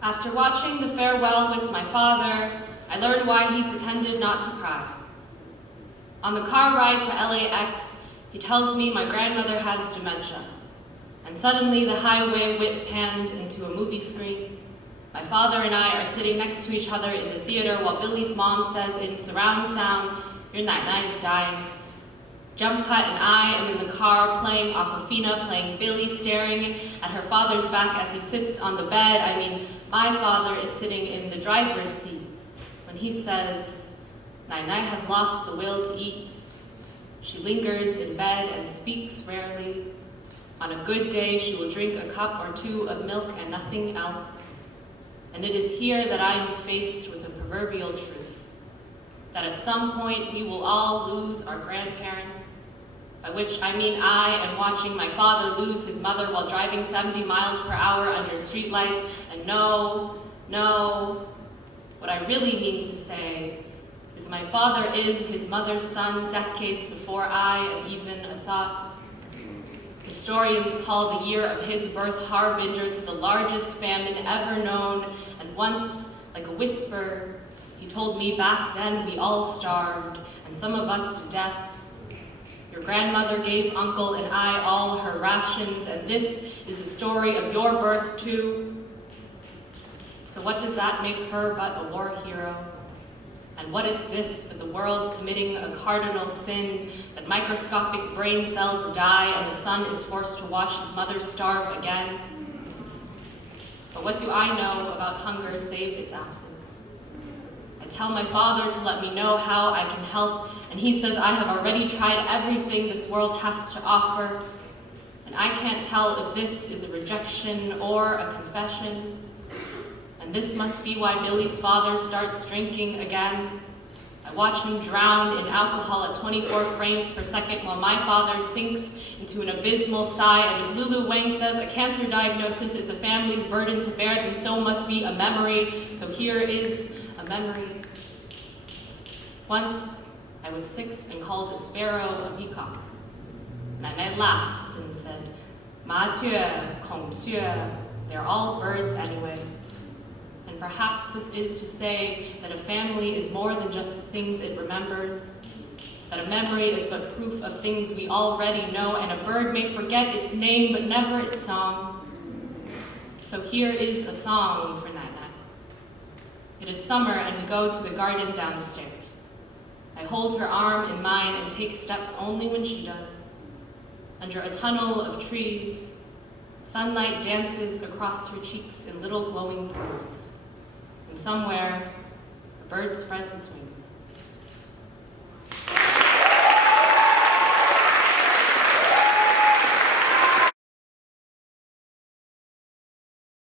After watching the farewell with my father, I learned why he pretended not to cry. On the car ride to LAX, he tells me my grandmother has dementia, and suddenly the highway whip pans into a movie screen. My father and I are sitting next to each other in the theater while Billy's mom says in surround sound, "Your nai is dying." Jump cut and I am in the car playing Aquafina, playing Billy, staring at her father's back as he sits on the bed. My father is sitting in the driver's seat when he says, "Nai has lost the will to eat. She lingers in bed and speaks rarely. On a good day, she will drink a cup or two of milk and nothing else." And it is here that I am faced with a proverbial truth, that at some point we will all lose our grandparents, by which I mean I am watching my father lose his mother while driving 70 miles per hour under streetlights, and no, what I really mean to say is my father is his mother's son decades before I am even a thought. Historians call the year of his birth harbinger to the largest famine ever known, and once, like a whisper, he told me back then we all starved, and some of us to death. Your grandmother gave Uncle and I all her rations, and this is the story of your birth too. So what does that make her but a war hero? And what is this but the world committing a cardinal sin, that microscopic brain cells die and the son is forced to watch his mother starve again? But what do I know about hunger save its absence? I tell my father to let me know how I can help, and he says I have already tried everything this world has to offer, and I can't tell if this is a rejection or a confession. And this must be why Billy's father starts drinking again. I watch him drown in alcohol at 24 frames per second while my father sinks into an abysmal sigh, and as Lulu Wang says, a cancer diagnosis is a family's burden to bear, then so must be a memory. So here is a memory. Once, I was 6 and called a sparrow a peacock. And I laughed and said, "Ma Tue, Kong Tue, they're all birds anyway." And perhaps this is to say that a family is more than just the things it remembers, that a memory is but proof of things we already know, and a bird may forget its name but never its song. So here is a song for Nai. It is summer and we go to the garden downstairs. I hold her arm in mine and take steps only when she does. Under a tunnel of trees, sunlight dances across her cheeks in little glowing pools. And somewhere, a bird spreads its wings.